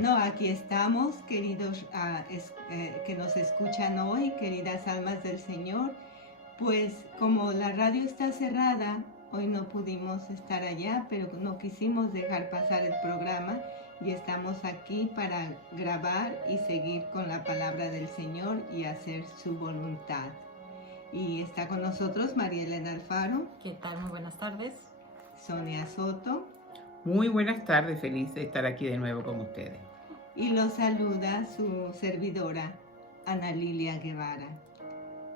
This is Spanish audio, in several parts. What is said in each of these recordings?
Bueno, aquí estamos, queridos que nos escuchan hoy, queridas almas del Señor. Pues como la radio está cerrada, hoy no pudimos estar allá, pero no quisimos dejar pasar el programa y estamos aquí para grabar y seguir con la palabra del Señor y hacer su voluntad. Y está con nosotros María Elena Alfaro. ¿Qué tal? Muy buenas tardes. Sonia Soto. Muy buenas tardes, feliz de estar aquí de nuevo con ustedes. Y los saluda su servidora, Ana Lilia Guevara.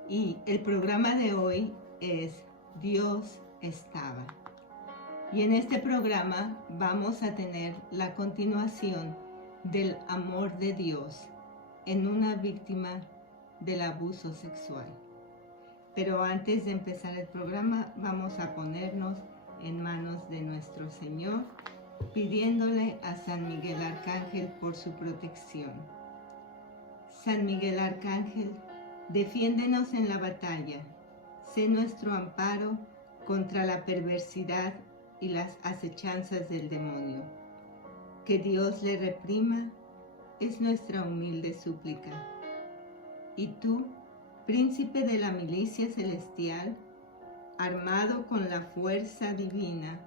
Y el programa de hoy es Dios estaba. Y en este programa vamos a tener la continuación del amor de Dios en una víctima del abuso sexual. Pero antes de empezar el programa vamos a ponernos en manos de nuestro Señor, pidiéndole a San Miguel Arcángel por su protección. San Miguel Arcángel, defiéndenos en la batalla, sé nuestro amparo contra la perversidad y las acechanzas del demonio. Que Dios le reprima es nuestra humilde súplica. Y tú, príncipe de la milicia celestial, armado con la fuerza divina,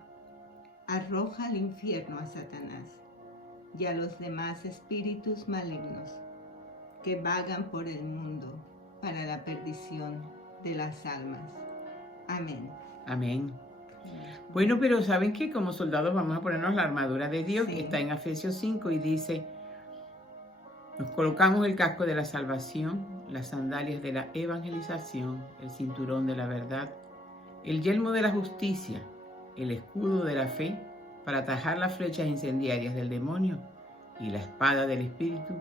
arroja al infierno a Satanás y a los demás espíritus malignos que vagan por el mundo para la perdición de las almas. Amén. Amén. Bueno, pero ¿saben qué? Como soldados vamos a ponernos la armadura de Dios, Sí. que está en Efesios 5 y dice, nos colocamos el casco de la salvación, las sandalias de la evangelización, el cinturón de la verdad, el yelmo de la justicia, el escudo de la fe para atajar las flechas incendiarias del demonio y la espada del Espíritu,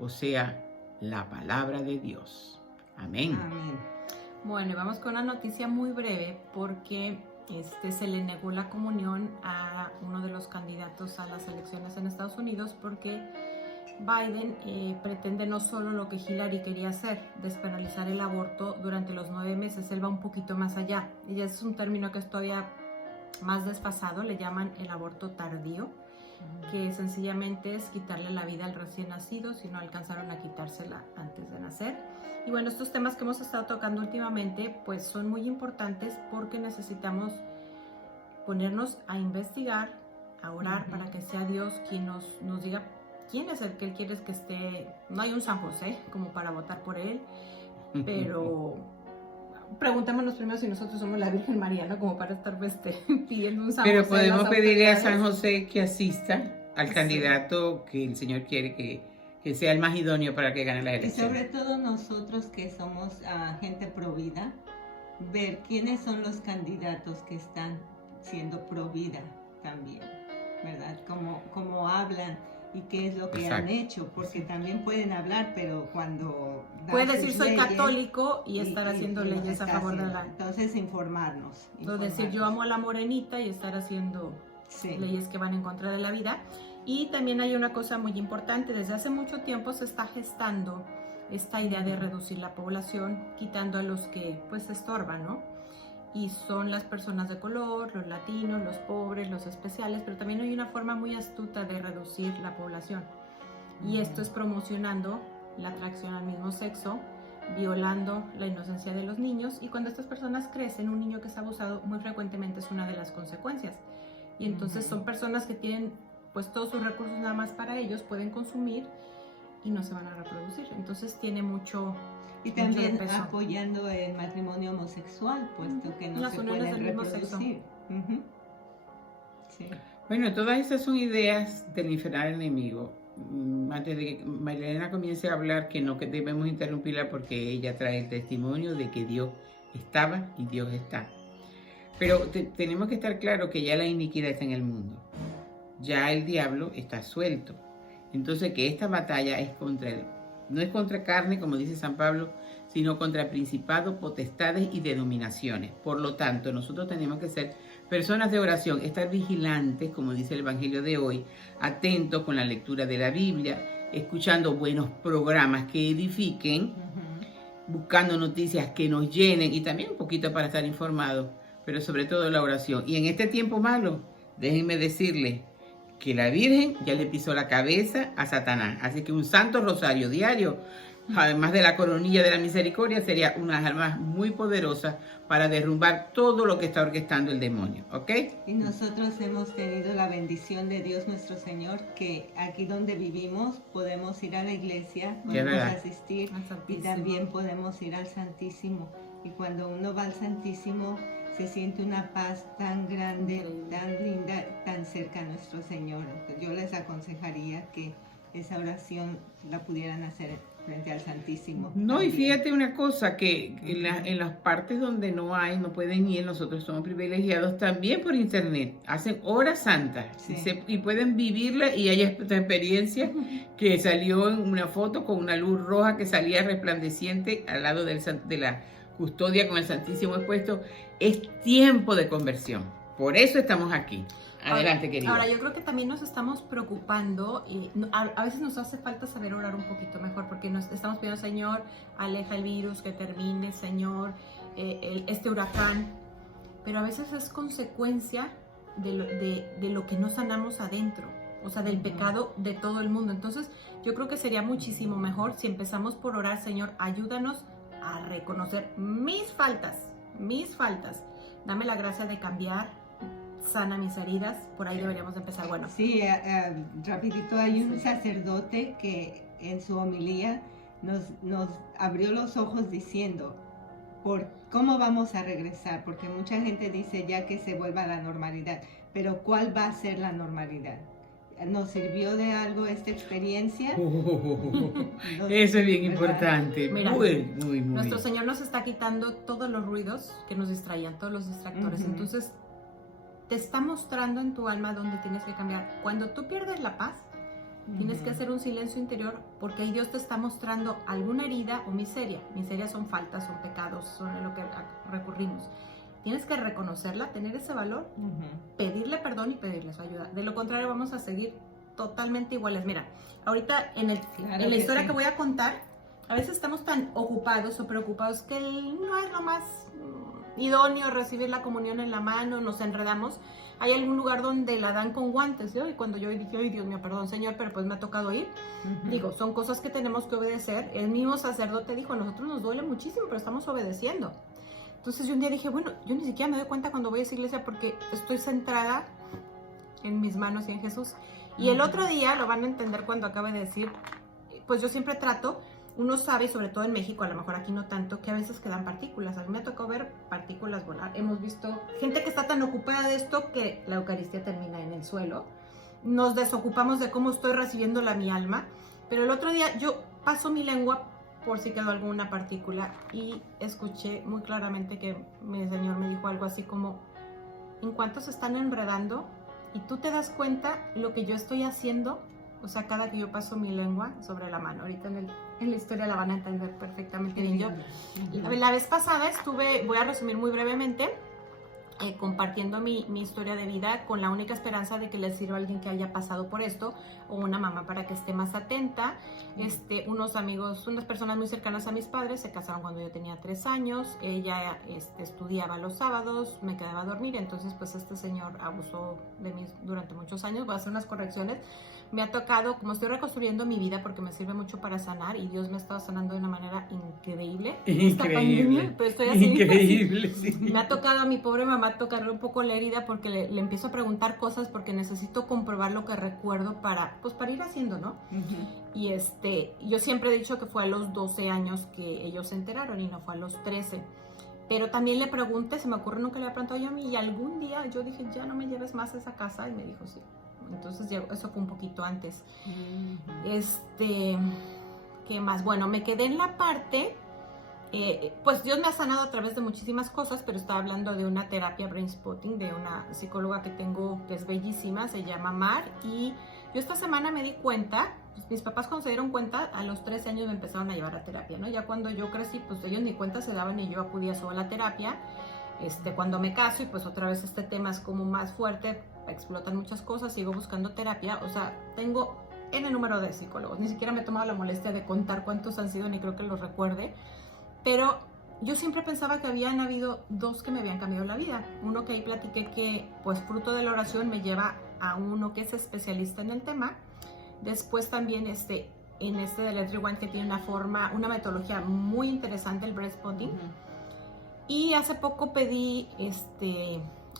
o sea, la palabra de Dios. Amén. Amén. Bueno, y vamos con una noticia muy breve porque se le negó la comunión a uno de los candidatos a las elecciones en Estados Unidos porque Biden pretende no solo lo que Hillary quería hacer, despenalizar el aborto durante los 9 meses, él va un poquito más allá. Y es un término que es todavía más desfasado, le llaman el aborto tardío, que sencillamente es quitarle la vida al recién nacido si no alcanzaron a quitársela antes de nacer. Y bueno, estos temas que hemos estado tocando últimamente pues son muy importantes porque necesitamos ponernos a investigar, a orar para que sea Dios quien nos diga quién es el que Él quiere que esté. No hay un San José como para votar por Él, pero preguntémonos primero si nosotros somos la Virgen María, ¿no? Como para estar pidiendo un San Pero José. Pero podemos pedirle a San José que asista al candidato que el Señor quiere que sea el más idóneo para que gane la Y elección. sobre todo nosotros que somos gente pro vida, ver quiénes son los candidatos que están siendo pro vida también, ¿verdad? Cómo hablan y qué es lo que han hecho, porque también pueden hablar, pero cuando puede decir soy católico y estar haciendo leyes a favor de la... Entonces informarnos. O decir yo amo a la morenita y estar haciendo leyes que van en contra de la vida. Y también hay una cosa muy importante, desde hace mucho tiempo se está gestando esta idea de reducir la población, quitando a los que pues estorban, ¿no? Y son las personas de color, los latinos, los pobres, los especiales, pero también hay una forma muy astuta de reducir la población. Y esto es promocionando la atracción al mismo sexo, violando la inocencia de los niños, y cuando estas personas crecen, un niño que es abusado muy frecuentemente es una de las consecuencias. Y entonces son personas que tienen pues todos sus recursos nada más para ellos, pueden consumir y no se van a reproducir. Entonces tiene mucho... Y también apoyando el matrimonio homosexual, puesto que no se pueden reproducir. Sí. Bueno, todas esas son ideas del infernal enemigo. Antes de que Marilena comience a hablar, que debemos interrumpirla porque ella trae el testimonio de que Dios estaba y Dios está. Pero tenemos que estar claros que ya la iniquidad está en el mundo. Ya el diablo está suelto. Entonces que esta batalla es contra él. No es contra carne, como dice San Pablo, sino contra principados, potestades y denominaciones. Por lo tanto, nosotros tenemos que ser personas de oración, estar vigilantes, como dice el Evangelio de hoy, atentos con la lectura de la Biblia, escuchando buenos programas que edifiquen, buscando noticias que nos llenen y también un poquito para estar informados, pero sobre todo la oración. Y en este tiempo malo, déjenme decirles que la Virgen ya le pisó la cabeza a Satanás. Así que un santo rosario diario, además de la coronilla de la misericordia, sería unas armas muy poderosas para derrumbar todo lo que está orquestando el demonio, ¿ok? Y nosotros hemos tenido la bendición de Dios nuestro Señor, que aquí donde vivimos podemos ir a la iglesia, podemos verdad. asistir Al y Santísimo. también podemos ir al Santísimo. Y cuando uno va al Santísimo se siente una paz tan grande, Increíble. tan linda, tan cerca a nuestro Señor. Yo les aconsejaría que esa oración la pudieran hacer frente al Santísimo. No, y también. fíjate una cosa, que en las partes donde no pueden ir, nosotros somos privilegiados también por internet, hacen horas santas Sí. y pueden vivirla, y hay esta experiencia que salió en una foto con una luz roja que salía resplandeciente al lado de la custodia con el Santísimo expuesto. Es tiempo de conversión, por eso estamos aquí. Adelante, querida. Ahora, yo creo que también nos estamos preocupando y a veces nos hace falta saber orar un poquito mejor, porque nos estamos pidiendo, Señor, aleja el virus, que termine, Señor, este huracán, pero a veces es consecuencia de lo que no sanamos adentro, o sea, del pecado de todo el mundo. Entonces, yo creo que sería muchísimo mejor si empezamos por orar, Señor, ayúdanos a reconocer mis faltas, dame la gracia de cambiar, sana mis heridas, por ahí deberíamos de empezar. Bueno, Sí, rapidito, hay un sacerdote que en su homilía nos abrió los ojos diciendo, ¿cómo vamos a regresar? Porque mucha gente dice ya que se vuelva a la normalidad, pero ¿cuál va a ser la normalidad? ¿Nos sirvió de algo esta experiencia? Eso es bien ¿Verdad? importante. Mira, Muy nuestro bien. Señor nos está quitando todos los ruidos que nos distraían, todos los distractores. Ujú. Entonces, te está mostrando en tu alma dónde tienes que cambiar. Cuando tú pierdes la paz, tienes que hacer un silencio interior, porque ahí Dios te está mostrando alguna herida o miseria. Miseria son faltas, son pecados, son a lo que recurrimos. Tienes que reconocerla, tener ese valor, pedirle perdón y pedirle su ayuda. De lo contrario, vamos a seguir totalmente iguales. Mira, ahorita en la historia sí. que voy a contar, a veces estamos tan ocupados o preocupados que no es lo más idóneo recibir la comunión en la mano, nos enredamos. Hay algún lugar donde la dan con guantes, ¿no? Y cuando yo dije, ay Dios mío, perdón Señor, pero pues me ha tocado ir. Digo, son cosas que tenemos que obedecer. El mismo sacerdote dijo, a nosotros nos duele muchísimo, pero estamos obedeciendo. Entonces yo un día dije, bueno, yo ni siquiera me doy cuenta cuando voy a esa iglesia porque estoy centrada en mis manos y en Jesús. Y el otro día, lo van a entender cuando acabe de decir, pues yo siempre trato, uno sabe, sobre todo en México, a lo mejor aquí no tanto, que a veces quedan partículas. A mí me tocó ver partículas volar. Hemos visto gente que está tan ocupada de esto que la Eucaristía termina en el suelo. Nos desocupamos de cómo estoy recibiendo mi alma. Pero el otro día yo paso mi lengua por si quedó alguna partícula y escuché muy claramente que mi Señor me dijo algo así como, en cuanto se están enredando y tú te das cuenta lo que yo estoy haciendo, o sea, cada que yo paso mi lengua sobre la mano. Ahorita en la historia la van a entender perfectamente bien. Yo la vez pasada voy a resumir muy brevemente, compartiendo mi historia de vida con la única esperanza de que les sirva a alguien que haya pasado por esto, o una mamá para que esté más atenta. Unos amigos, unas personas muy cercanas a mis padres se casaron cuando yo tenía 3 años. Ella estudiaba los sábados, me quedaba a dormir, entonces pues este señor abusó de mí durante muchos años. Voy a hacer unas correcciones. Me ha tocado, como estoy reconstruyendo mi vida porque me sirve mucho para sanar, y Dios me ha estado sanando de una manera increíble. Increíble. Pero estoy así, Increíble, sí. Me ha tocado a mi pobre mamá tocarle un poco la herida porque le empiezo a preguntar cosas porque necesito comprobar lo que recuerdo para ir haciendo, ¿no? Y yo siempre he dicho que fue a los 12 años que ellos se enteraron y no fue a los 13. Pero también le pregunté, se me ocurrió, nunca le había preguntado yo a mí, y algún día yo dije, ya no me lleves más a esa casa, y me dijo, sí. Entonces eso fue un poquito antes. ¿Qué más? Bueno, me quedé en la parte, pues Dios me ha sanado a través de muchísimas cosas, pero estaba hablando de una terapia brain spotting, de una psicóloga que tengo que es bellísima, se llama Mar, y yo esta semana me di cuenta, pues mis papás cuando se dieron cuenta, a los 13 años me empezaron a llevar a terapia, ¿no? Ya cuando yo crecí, pues ellos ni cuenta se daban y yo acudía solo a la terapia. Cuando me caso y pues otra vez este tema es como más fuerte, explotan muchas cosas, sigo buscando terapia, o sea, tengo N número de psicólogos, ni siquiera me he tomado la molestia de contar cuántos han sido, ni creo que los recuerde, pero yo siempre pensaba que habido 2 que me habían cambiado la vida. Uno que ahí platiqué que pues fruto de la oración me lleva a uno que es especialista en el tema. Después también en del Ed Rewind, que tiene una metodología muy interesante, el breast spotting. Y hace poco pedí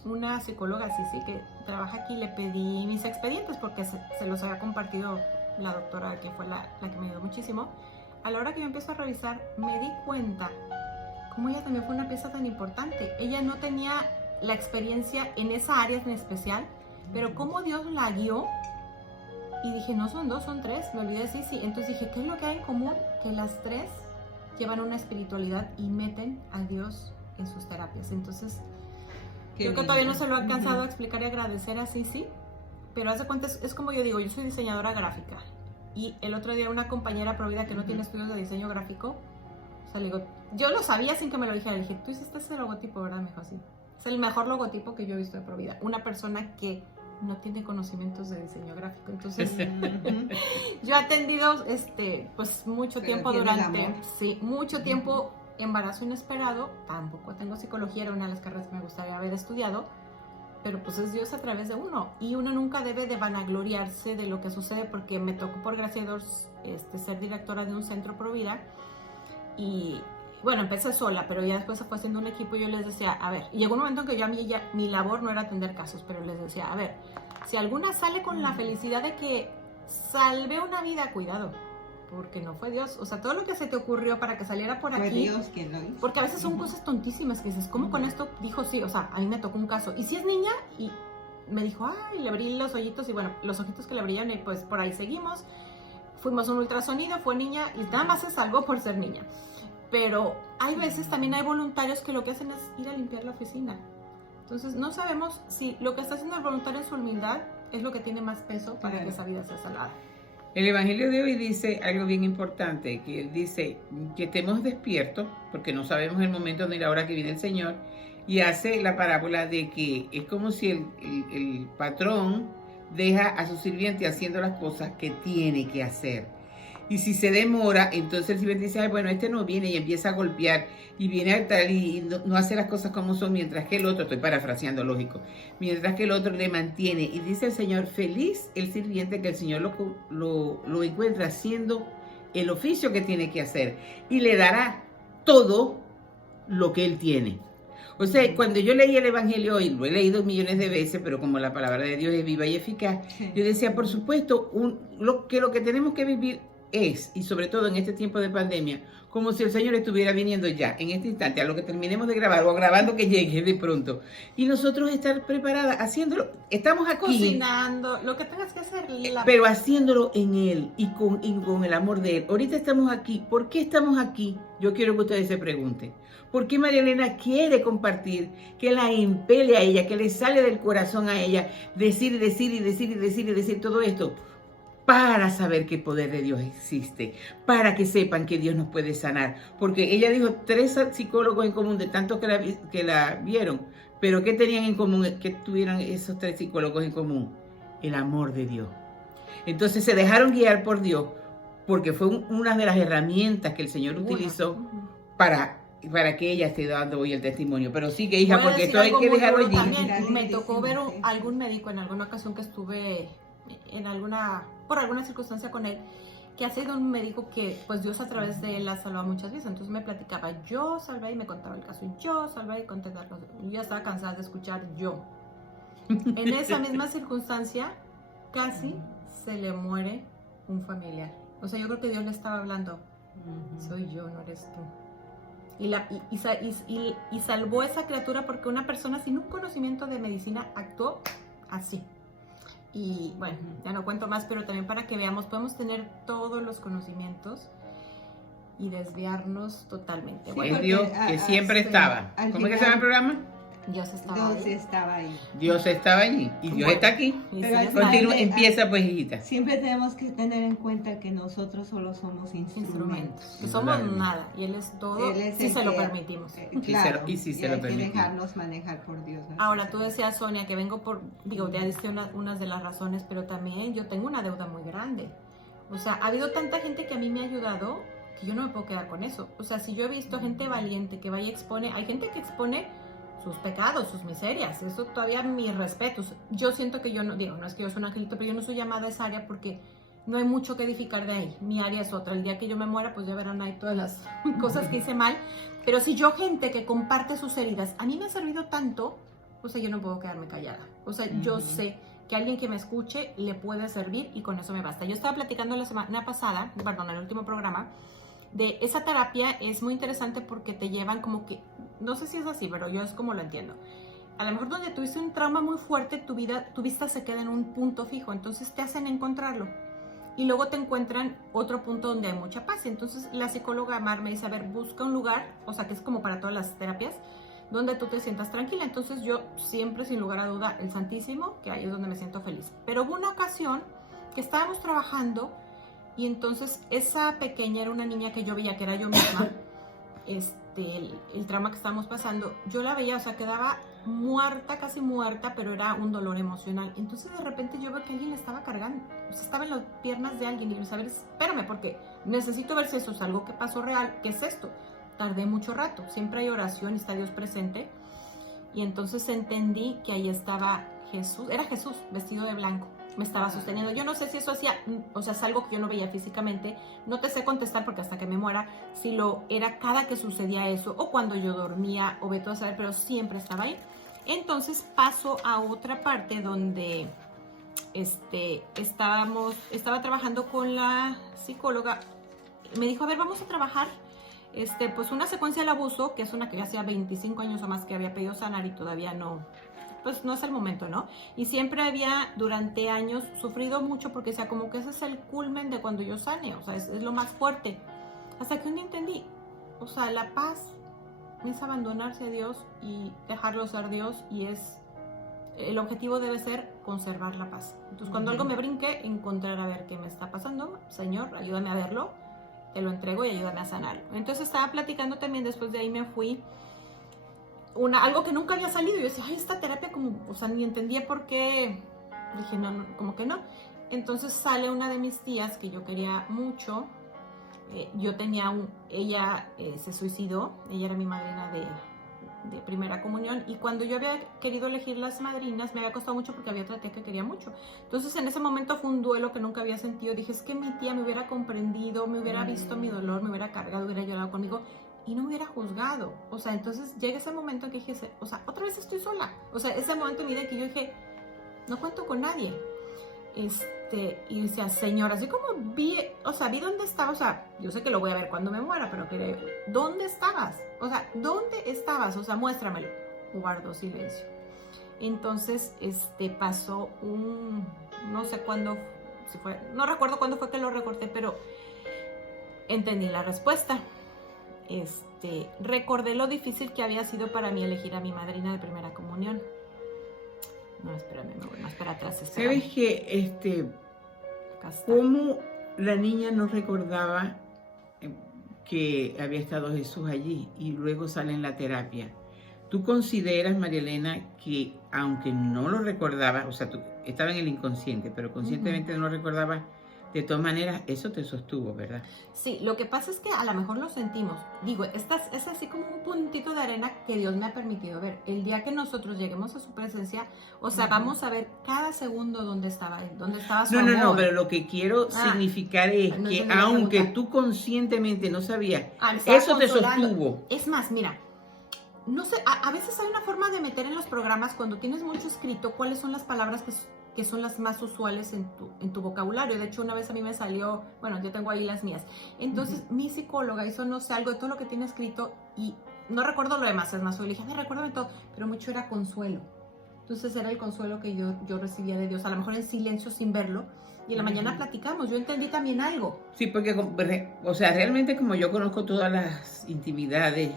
una psicóloga, sí, que trabaja aquí, le pedí mis expedientes porque se los había compartido la doctora, que fue la que me ayudó muchísimo. A la hora que yo empiezo a revisar, me di cuenta cómo ella también fue una pieza tan importante. Ella no tenía la experiencia en esa área en especial, pero cómo Dios la guió. Y dije, no son 2, son 3. Me olvidé, sí. Entonces dije, ¿qué es lo que hay en común? Que las 3 llevan una espiritualidad y meten a Dios en sus terapias. Entonces, creo que todavía no se lo he alcanzado a explicar y agradecer a Sisi, pero haz de cuenta, es como yo digo, yo soy diseñadora gráfica. Y el otro día una compañera Provida que no tiene estudios de diseño gráfico, o sea, le digo, yo lo sabía sin que me lo dijera, le dije, tú hiciste ese logotipo, ¿verdad? Me dijo, sí. Es el mejor logotipo que yo he visto de Provida. Una persona que no tiene conocimientos de diseño gráfico. Entonces, yo he atendido pues mucho tiempo mucho tiempo embarazo inesperado. Tampoco tengo psicología, era una de las carreras que me gustaría haber estudiado, pero pues es Dios a través de uno, y uno nunca debe de vanagloriarse de lo que sucede, porque me tocó por gracia de Dios ser directora de un centro Provida, y bueno, empecé sola, pero ya después se fue haciendo un equipo y yo les decía, a ver, y llegó un momento en que mi labor no era atender casos, pero les decía, a ver, si alguna sale con la felicidad de que salve una vida, cuidado, porque no fue Dios. O sea, todo lo que se te ocurrió para que saliera por fue aquí. Dios quien lo hizo. Porque a veces son cosas tontísimas que dices, ¿cómo con esto dijo sí? O sea, a mí me tocó un caso. ¿Y si es niña? Y me dijo, ay, le abrí los hoyitos, y bueno, los ojitos que le brillan, y pues por ahí seguimos. Fuimos a un ultrasonido, fue niña, y nada más se salvó por ser niña. Pero hay veces también hay voluntarios que lo que hacen es ir a limpiar la oficina. Entonces no sabemos si lo que está haciendo el voluntario en su humildad es lo que tiene más peso para que esa vida sea salvada. El Evangelio de hoy dice algo bien importante, que él dice que estemos despiertos, porque no sabemos el momento ni la hora que viene el Señor, y hace la parábola de que es como si el patrón deja a su sirviente haciendo las cosas que tiene que hacer. Y si se demora, entonces el sirviente dice, ay, bueno, este no viene, y empieza a golpear, y viene a tal, y no hace las cosas como son, mientras que el otro, estoy parafraseando, lógico, mientras que el otro le mantiene. Y dice el Señor, feliz el sirviente que el Señor lo encuentra haciendo el oficio que tiene que hacer, y le dará todo lo que él tiene. O sea, cuando yo leí el Evangelio hoy, lo he leído millones de veces, pero como la palabra de Dios es viva y eficaz, yo decía, por supuesto, lo que tenemos que vivir es, y sobre todo en este tiempo de pandemia, como si el Señor estuviera viniendo ya, en este instante, a lo que terminemos de grabar, o grabando que llegue de pronto, y nosotros estar preparadas, haciéndolo, estamos aquí, cocinando, lo que tengas que hacer, pero haciéndolo en Él, y con el amor de Él. Ahorita estamos aquí. ¿Por qué estamos aquí? Yo quiero que ustedes se pregunten. ¿Por qué María Elena quiere compartir, que la impele a ella, que le sale del corazón a ella, decir todo esto? Para saber que el poder de Dios existe, para que sepan que Dios nos puede sanar. Porque ella dijo 3 psicólogos en común, de tantos que la vieron, pero ¿qué tenían en común? ¿Qué tuvieran esos 3 psicólogos en común? El amor de Dios. Entonces se dejaron guiar por Dios, porque fue una de las herramientas que el Señor utilizó para que ella esté dando hoy el testimonio. Pero sigue, hija, porque esto hay que dejarlo allí. También me tocó ver algún médico en alguna ocasión que estuve por alguna circunstancia con él, que ha sido un médico que pues Dios a través de él ha salvado muchas veces. Entonces me platicaba, yo salvé, y me contaba el caso, y yo salvé y conté las cosas. Y yo estaba cansada de escuchar yo. En esa misma circunstancia casi se le muere un familiar. O sea, yo creo que Dios le estaba hablando, soy yo, no eres tú. Y salvó a esa criatura porque una persona sin un conocimiento de medicina actuó así. Y bueno, ya no cuento más, pero también para que veamos, podemos tener todos los conocimientos y desviarnos totalmente. Sí, bueno, Dios que siempre estaba. ¿Cómo es que se llama el programa? Dios estaba ahí. Dios estaba allí y Dios está aquí. Continúa, empieza pues, hijita. Siempre tenemos que tener en cuenta que nosotros solo somos instrumentos. No somos nada, y Él es todo, si se lo permitimos. Claro, y si se lo permitimos. Hay que dejarnos manejar por Dios. ¿No? Ahora, tú decías, Sonia, que vengo ya diste unas de las razones, pero también yo tengo una deuda muy grande. O sea, ha habido tanta gente que a mí me ha ayudado que yo no me puedo quedar con eso. O sea, si yo he visto gente valiente que vaya y expone, hay gente que expone sus pecados, sus miserias. Eso todavía mis respetos. Yo siento que yo no, digo, no es que yo soy un angelito, pero yo no soy llamada a esa área porque no hay mucho que edificar de ahí. Mi área es otra. El día que yo me muera, pues ya verán ahí todas las cosas que hice mal. Pero si yo, gente que comparte sus heridas, a mí me ha servido tanto, o sea, yo no puedo quedarme callada. O sea, yo sé que alguien que me escuche le puede servir y con eso me basta. Yo estaba platicando la semana pasada, perdón, en el último programa, de esa terapia. Es muy interesante porque te llevan como que, no sé si es así, pero yo es como lo entiendo. A lo mejor donde tuviste un trauma muy fuerte, tu vista se queda en un punto fijo, entonces te hacen encontrarlo. Y luego te encuentran otro punto donde hay mucha paz. Entonces la psicóloga Mar me dice, a ver, busca un lugar, o sea, que es como para todas las terapias, donde tú te sientas tranquila. Entonces yo siempre, sin lugar a duda, el Santísimo, que ahí es donde me siento feliz. Pero hubo una ocasión que estábamos trabajando y entonces esa pequeña era una niña que yo veía que era yo misma. El trauma que estábamos pasando, yo la veía, o sea, quedaba muerta, casi muerta, pero era un dolor emocional. Entonces de repente yo veo que alguien la estaba cargando, o sea, estaba en las piernas de alguien y yo decía, a ver, espérame, porque necesito ver si eso es algo que pasó real. ¿Qué es esto? Tardé mucho rato, siempre hay oración y está Dios presente. Y entonces entendí que ahí estaba Jesús, era Jesús vestido de blanco, me estaba sosteniendo. Yo no sé si eso hacía, o sea, es algo que yo no veía físicamente, no te sé contestar porque hasta que me muera, si lo era cada que sucedía eso, o cuando yo dormía, o veto a saber, pero siempre estaba ahí. Entonces paso a otra parte donde estaba trabajando con la psicóloga. Me dijo, a ver, vamos a trabajar pues una secuencia del abuso, que es una que ya hacía 25 años o más que había pedido sanar y todavía no, pues no es el momento, ¿no? Y siempre había durante años sufrido mucho porque decía como que ese es el culmen de cuando yo sane, o sea, es lo más fuerte. Hasta que un día entendí, o sea, la paz es abandonarse a Dios y dejarlo ser Dios, y el objetivo debe ser conservar la paz. Entonces cuando algo me brinque, encontrar a ver qué me está pasando, Señor, ayúdame a verlo, te lo entrego y ayúdame a sanarlo. Entonces estaba platicando también, después de ahí me fui, algo que nunca había salido. Yo decía, ay, esta terapia como, o sea, ni entendía por qué. Dije, no, como que no. Entonces sale una de mis tías que yo quería mucho. Ella se suicidó, ella era mi madrina de primera comunión, y cuando yo había querido elegir las madrinas me había costado mucho porque había otra tía que quería mucho. Entonces en ese momento fue un duelo que nunca había sentido. Dije, es que mi tía me hubiera comprendido, me hubiera visto mi dolor, me hubiera cargado, hubiera llorado conmigo y no me hubiera juzgado. O sea, entonces llega ese momento en que dije, o sea, otra vez estoy sola. O sea, ese momento en mi vida que yo dije, no cuento con nadie. Y decía, Señor, así como vi dónde estaba. O sea, yo sé que lo voy a ver cuando me muera, pero ¿dónde estabas? O sea, ¿dónde estabas? O sea, muéstramelo. Guardo silencio. Entonces, pasó no sé cuándo, no recuerdo cuándo fue que lo recorté, pero entendí la respuesta. Recordé lo difícil que había sido para mí elegir a mi madrina de primera comunión. No, espérame, me voy más para atrás. Espérame. ¿Sabes que cómo la niña no recordaba que había estado Jesús allí y luego sale en la terapia? ¿Tú consideras, María Elena, que aunque no lo recordaba, o sea, tú estaba en el inconsciente, pero conscientemente no lo recordaba, de todas maneras, eso te sostuvo, ¿verdad? Sí, lo que pasa es que a lo mejor lo sentimos. Digo, es así como un puntito de arena que Dios me ha permitido ver. El día que nosotros lleguemos a su presencia, o sea, vamos a ver cada segundo dónde estaba Él, dónde estaba su amor. No, pero lo que quiero significar es que aunque tú conscientemente no sabías, eso te sostuvo. Es más, mira, no sé, a veces hay una forma de meter en los programas, cuando tienes mucho escrito, cuáles son las palabras que son las más usuales en tu vocabulario. De hecho, una vez a mí me salió, bueno, yo tengo ahí las mías. Entonces, mi psicóloga hizo, no sé, algo de todo lo que tiene escrito y no recuerdo lo demás. Es más, hoy le dije, recuérdame todo, pero mucho era consuelo. Entonces, era el consuelo que yo recibía de Dios, a lo mejor en silencio, sin verlo. Y en la mañana platicamos, yo entendí también algo. Sí, porque, o sea, realmente como yo conozco todas las intimidades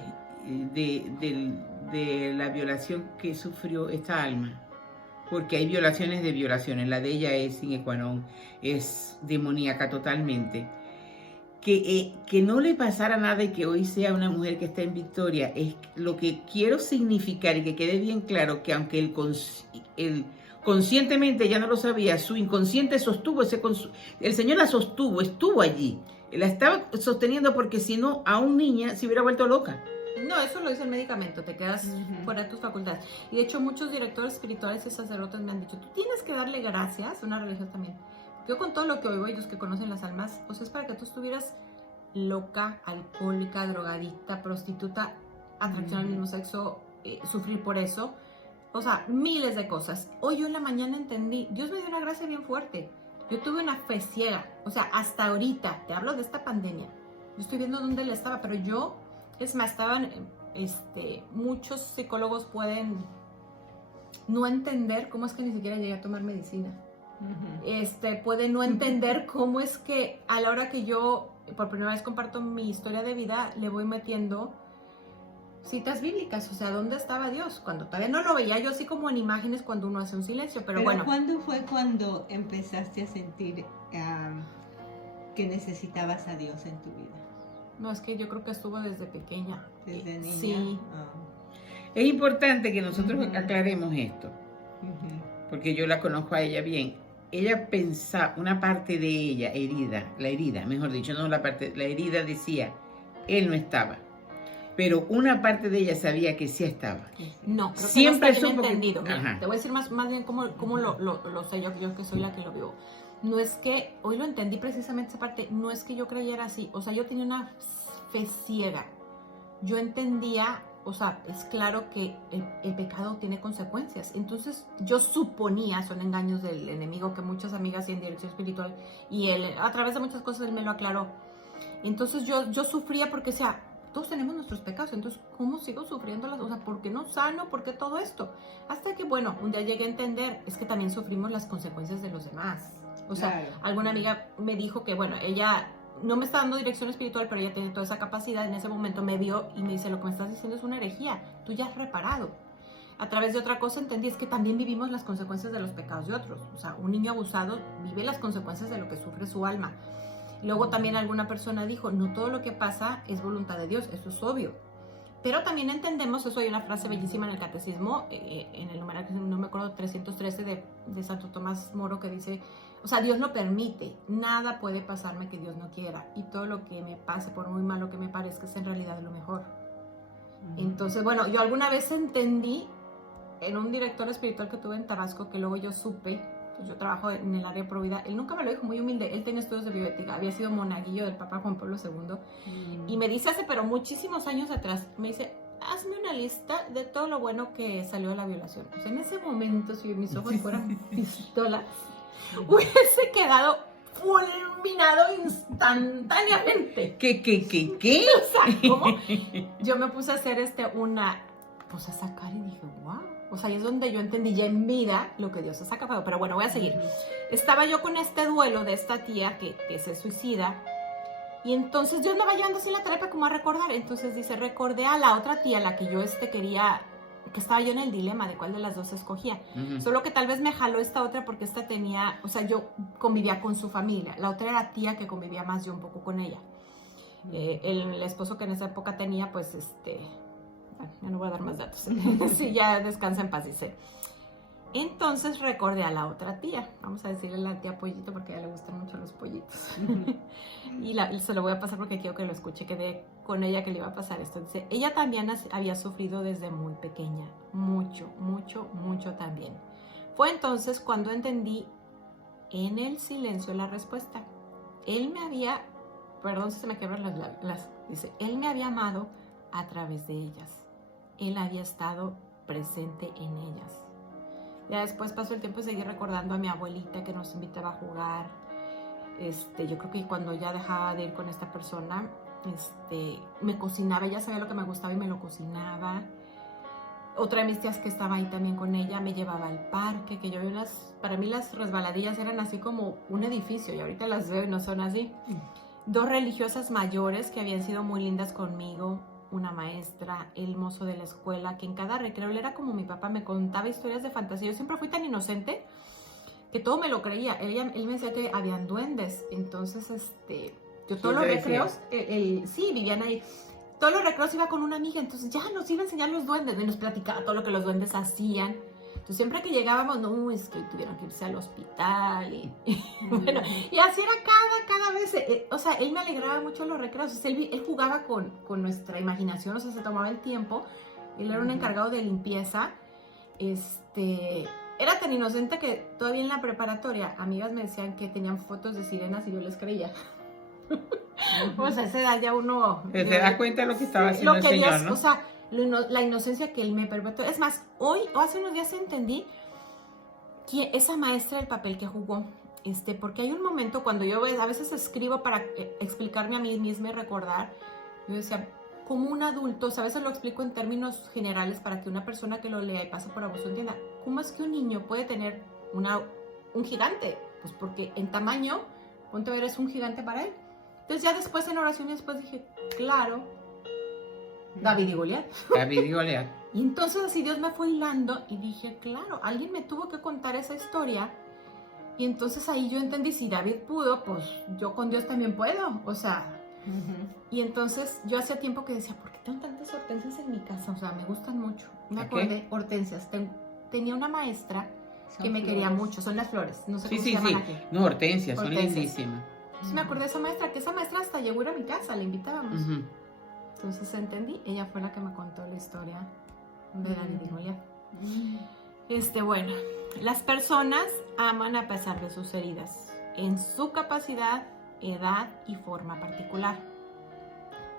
de la violación que sufrió esta alma, porque hay violaciones de violaciones, la de ella es sine qua non, es demoníaca totalmente, que no le pasara nada y que hoy sea una mujer que está en victoria, es lo que quiero significar y que quede bien claro, que aunque el conscientemente ya no lo sabía, su inconsciente sostuvo el Señor la sostuvo, estuvo allí, la estaba sosteniendo, porque si no, a un niña se hubiera vuelto loca. No, eso lo dice el medicamento, te quedas fuera de tus facultades. Y de hecho muchos directores espirituales y sacerdotes me han dicho, tú tienes que darle gracias, una religión también. Yo con todo lo que oigo y los que conocen las almas, pues es para que tú estuvieras loca, alcohólica, drogadicta, prostituta, atracción al mismo sexo, sufrir por eso. O sea, miles de cosas. Hoy yo en la mañana entendí, Dios me dio una gracia bien fuerte. Yo tuve una fe ciega, o sea, hasta ahorita, te hablo de esta pandemia, yo estoy viendo dónde él estaba, pero yo, es más, muchos psicólogos pueden no entender cómo es que ni siquiera llegué a tomar medicina. Pueden no entender cómo es que a la hora que yo, por primera vez comparto mi historia de vida, le voy metiendo citas bíblicas, o sea, ¿dónde estaba Dios? Cuando todavía no lo veía yo así como en imágenes cuando uno hace un silencio, pero bueno. ¿Cuándo fue cuando empezaste a sentir que necesitabas a Dios en tu vida? No, es que yo creo que estuvo desde pequeña. ¿Desde niña? Sí. Es importante que nosotros aclaremos esto, porque yo la conozco a ella bien. Ella pensaba, una parte de ella la herida, mejor dicho, no la parte, la herida decía, él no estaba. Pero una parte de ella sabía que sí estaba. No, creo siempre que no está bien entendido. Que... Mira, te voy a decir más bien cómo lo sé yo que soy la que lo vivo. No es que, hoy lo entendí precisamente esa parte, no es que yo creyera así, o sea, yo tenía una fe ciega. Yo entendía, o sea, es claro que el pecado tiene consecuencias. Entonces yo suponía, son engaños del enemigo, que muchas amigas y en dirección espiritual, y él, a través de muchas cosas, él me lo aclaró. Entonces yo sufría porque, o sea, todos tenemos nuestros pecados, entonces, ¿cómo sigo sufriéndolas? O sea, ¿por qué no sano? ¿Por qué todo esto? Hasta que, bueno, un día llegué a entender, es que también sufrimos las consecuencias de los demás. O sea, claro. Alguna amiga me dijo que, bueno, ella no me está dando dirección espiritual, pero ella tiene toda esa capacidad. En ese momento me vio y me dice, lo que me estás diciendo es una herejía, tú ya has reparado. A través de otra cosa entendí, es que también vivimos las consecuencias de los pecados de otros. O sea, un niño abusado vive las consecuencias de lo que sufre su alma. Luego también alguna persona dijo, no todo lo que pasa es voluntad de Dios, eso es obvio. Pero también entendemos, eso hay una frase bellísima en el catecismo, en el numeral, no me acuerdo, 313 de Santo Tomás Moro, que dice, o sea, Dios lo permite, nada puede pasarme que Dios no quiera, y todo lo que me pase, por muy malo que me parezca, es en realidad lo mejor. Entonces, bueno, yo alguna vez entendí, en un director espiritual que tuve en Tabasco, que luego yo supe, pues yo trabajo en el área de Provida, él nunca me lo dijo, muy humilde, él tenía estudios de bioética, había sido monaguillo del Papa Juan Pablo II, y me dice pero muchísimos años atrás, me dice, hazme una lista de todo lo bueno que salió de la violación. Pues en ese momento, si mis ojos fueran pistolas, hubiese quedado fulminado instantáneamente. ¿Qué? O sea, ¿cómo? Yo me puse a hacer pues a sacar y dije, wow. O sea, ahí es donde yo entendí ya en vida lo que Dios ha sacado. Pero bueno, voy a seguir. Estaba yo con este duelo de esta tía que se suicida. Y entonces Dios me va llevando así la terapia como a recordar. Entonces dice, recordé a la otra tía, la que yo quería, que estaba yo en el dilema de cuál de las dos escogía. Solo que tal vez me jaló esta otra porque esta tenía, o sea, yo convivía con su familia. La otra era tía que convivía más yo un poco con ella. El esposo que en esa época tenía, pues, bueno, ya no voy a dar más datos. Sí, ya descansa en paz, dice. Entonces recordé a la otra tía. Vamos a decirle a la tía Pollito porque a ella le gustan mucho los pollitos. Y se lo voy a pasar porque quiero que lo escuche. Quedé con ella que le iba a pasar esto. Dice, ella también había sufrido desde muy pequeña. Mucho, mucho, mucho también. Fue entonces cuando entendí en el silencio la respuesta. Él me había, perdón si se me quebran dice, él me había amado a través de ellas. Él había estado presente en ellas. Ya después pasó el tiempo y seguí recordando a mi abuelita que nos invitaba a jugar. Yo creo que cuando ya dejaba de ir con esta persona, me cocinaba, ella sabía lo que me gustaba y me lo cocinaba. Otra de mis tías que estaba ahí también con ella me llevaba al parque, que yo vi para mí las resbaladillas eran así como un edificio y ahorita las veo y no son así. Dos religiosas mayores que habían sido muy lindas conmigo, una maestra, el mozo de la escuela, que en cada recreo él era como mi papá, me contaba historias de fantasía. Yo siempre fui tan inocente que todo me lo creía. Él me decía que habían duendes. Entonces, yo todos los recreos, sí, vivían ahí. Todos los recreos iba con una amiga, entonces ya nos iba a enseñar los duendes. Y nos platicaba todo lo que los duendes hacían. Entonces siempre que llegábamos, no, es que tuvieron que irse al hospital y bueno, y así era cada vez, o sea, él me alegraba mucho los recreos, o sea, él jugaba con nuestra imaginación, o sea, se tomaba el tiempo, él era un encargado de limpieza, era tan inocente que todavía en la preparatoria amigas me decían que tenían fotos de sirenas y yo les creía. O sea, a esa edad ya uno... Te das cuenta de lo que estaba haciendo el Señor, ¿no? O sea, la inocencia que él me permitió. Es más, hoy o hace unos días entendí que esa maestra del papel que jugó, porque hay un momento cuando yo a veces escribo para explicarme a mí misma y recordar, yo decía, como un adulto, o sea, a veces lo explico en términos generales para que una persona que lo lea y pase por abuso entienda, ¿cómo es que un niño puede tener un gigante? Pues porque en tamaño, ponte a ver, es un gigante para él. Entonces ya después en oración después dije, claro, David y Goliat. David y Goliat. Y entonces así Dios me fue hilando y dije, claro, alguien me tuvo que contar esa historia. Y entonces ahí yo entendí, si David pudo, pues yo con Dios también puedo. O sea, y entonces yo hacía tiempo que decía, ¿por qué tengo tantas hortensias en mi casa? O sea, me gustan mucho. Me acordé, hortensias. Tenía una maestra que me quería mucho, son las flores. No sé cómo se llaman aquí. No, hortensias, son lindísimas. Entonces me acordé de esa maestra, que esa maestra hasta llegó a ir a mi casa, la invitábamos. Entonces entendí, ella fue la que me contó la historia de David y Goliat. Bueno, las personas aman a pesar de sus heridas, en su capacidad, edad y forma particular.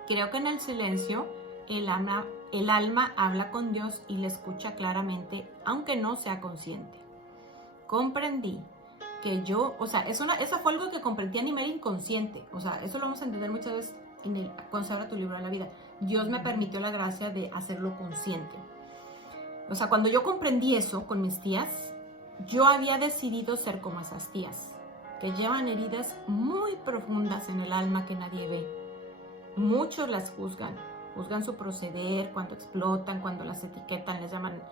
Creo que en el silencio el alma habla con Dios y le escucha claramente, aunque no sea consciente. Comprendí que yo, o sea, eso fue algo que comprendí a nivel inconsciente, o sea, eso lo vamos a entender muchas veces en el Consagra tu libro de la vida. Dios me permitió la gracia de hacerlo consciente. O sea, cuando yo comprendí eso con mis tías, yo había decidido ser como esas tías, que llevan heridas muy profundas en el alma que nadie ve. Muchos las juzgan su proceder, cuando explotan, cuando las etiquetan, les llaman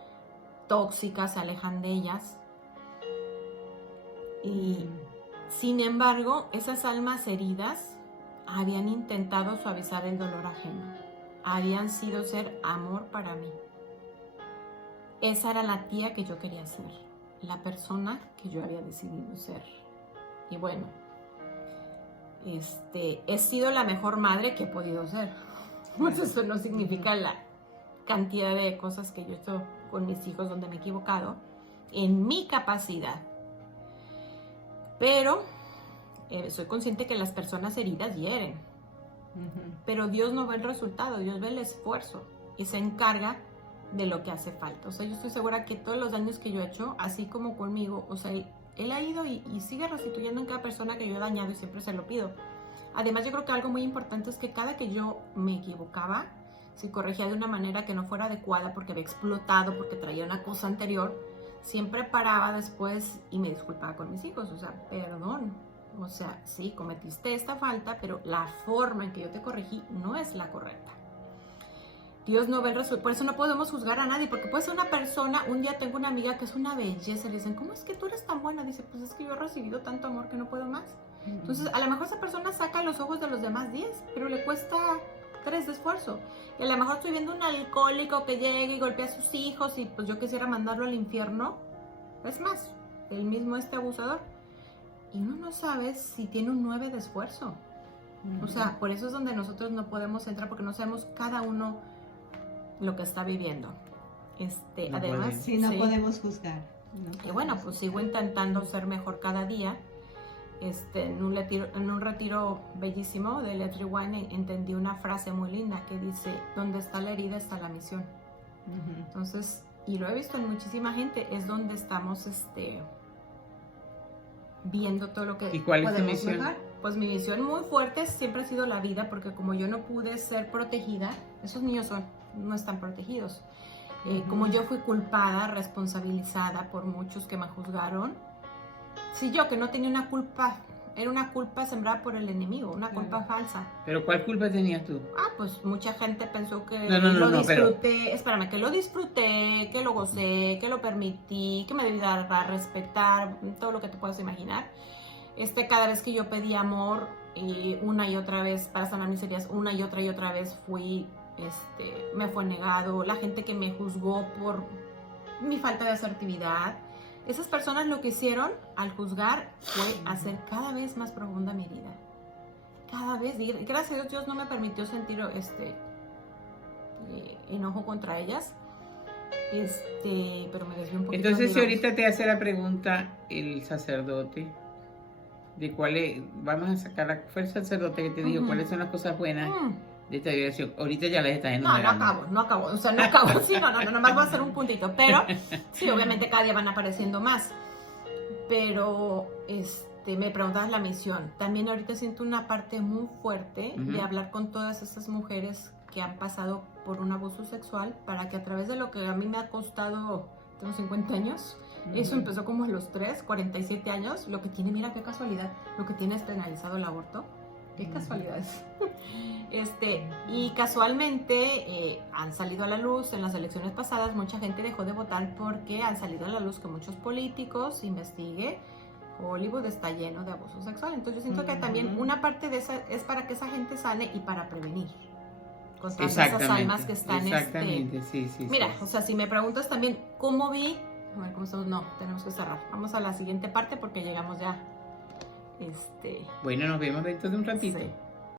tóxicas, se alejan de ellas. Y sin embargo, esas almas heridas habían intentado suavizar el dolor ajeno. Habían sido ser amor para mí. Esa era la tía que yo quería ser, la persona que yo había decidido ser. Y bueno, he sido la mejor madre que he podido ser. Pues eso no significa la cantidad de cosas que yo he hecho con mis hijos donde me he equivocado, en mi capacidad. Pero soy consciente que las personas heridas hieren. Pero Dios no ve el resultado, Dios ve el esfuerzo y se encarga de lo que hace falta. O sea, yo estoy segura que todos los daños que yo he hecho, así como conmigo, o sea, Él ha ido y sigue restituyendo en cada persona que yo he dañado y siempre se lo pido. Además, yo creo que algo muy importante es que cada que yo me equivocaba, si corregía de una manera que no fuera adecuada porque había explotado, porque traía una cosa anterior, siempre paraba después y me disculpaba con mis hijos. O sea, perdón. O sea, sí, cometiste esta falta, pero la forma en que yo te corregí no es la correcta. Dios no ve el resultado. Por eso no podemos juzgar a nadie, porque puede ser una persona. Un día tengo una amiga que es una belleza. Le dicen, ¿cómo es que tú eres tan buena? Dice, pues es que yo he recibido tanto amor que no puedo más. Entonces, a lo mejor esa persona saca los ojos de los demás 10, pero le cuesta 3 de esfuerzo. Y a lo mejor estoy viendo un alcohólico que llega y golpea a sus hijos y pues yo quisiera mandarlo al infierno. Es más, el mismo abusador. Y uno no sabe si tiene un 9 de esfuerzo. O sea, por eso es donde nosotros no podemos entrar, porque no sabemos cada uno lo que está viviendo. No además, sí, no podemos juzgar. Y bueno, pues sigo intentando ser mejor cada día. En un retiro bellísimo de Let's Rewind entendí una frase muy linda que dice, donde está la herida está la misión. Entonces, y lo he visto en muchísima gente, es donde estamos viendo todo lo que ¿Y cuál es tu podemos misión? mejorar. Pues mi misión muy fuerte siempre ha sido la vida, porque como yo no pude ser protegida, esos niños no están protegidos. Como yo fui culpada, responsabilizada por muchos que me juzgaron, si yo que no tenía una culpa, era una culpa sembrada por el enemigo, una culpa falsa. ¿Pero cuál culpa tenías tú? Pues mucha gente pensó que No, disfruté, espérame, que lo disfruté, que lo gocé, que lo permití, que me debía dar a respetar, todo lo que te puedas imaginar. Cada vez que yo pedí amor, una y otra vez para sanar mis heridas, una y otra vez me fue negado. La gente que me juzgó mi falta de asertividad. Esas personas lo que hicieron al juzgar fue hacer cada vez más profunda mi herida. Cada vez, y gracias a Dios, Dios no me permitió sentir enojo contra ellas. Pero me desvió un poquito. Entonces, si ahorita te hace la pregunta el sacerdote, de cuál es, vamos a sacar, fue el sacerdote que te dijo cuáles son las cosas buenas de esta violación. Ahorita ya las estás enumerando. No acabo, o sea, no acabo, sí, no, nomás voy a hacer un puntito, pero sí, obviamente cada día van apareciendo más, pero me preguntabas la misión, también ahorita siento una parte muy fuerte de hablar con todas esas mujeres que han pasado por un abuso sexual, para que a través de lo que a mí me ha costado, tengo 50 años, eso empezó como a los 47 años, lo que tiene, mira qué casualidad, lo que tiene es penalizado el aborto. Qué casualidades. Y casualmente han salido a la luz en las elecciones pasadas, mucha gente dejó de votar porque han salido a la luz que muchos políticos investigue. Hollywood está lleno de abuso sexual. Entonces yo siento que también una parte de esa es para que esa gente sane y para prevenir contra esas almas que están. Exactamente, sí. Mira, o sea, si me preguntas también cómo vi, a ver cómo estamos, no, tenemos que cerrar. Vamos a la siguiente parte porque llegamos ya. Bueno, nos vemos dentro de un ratito. Sí.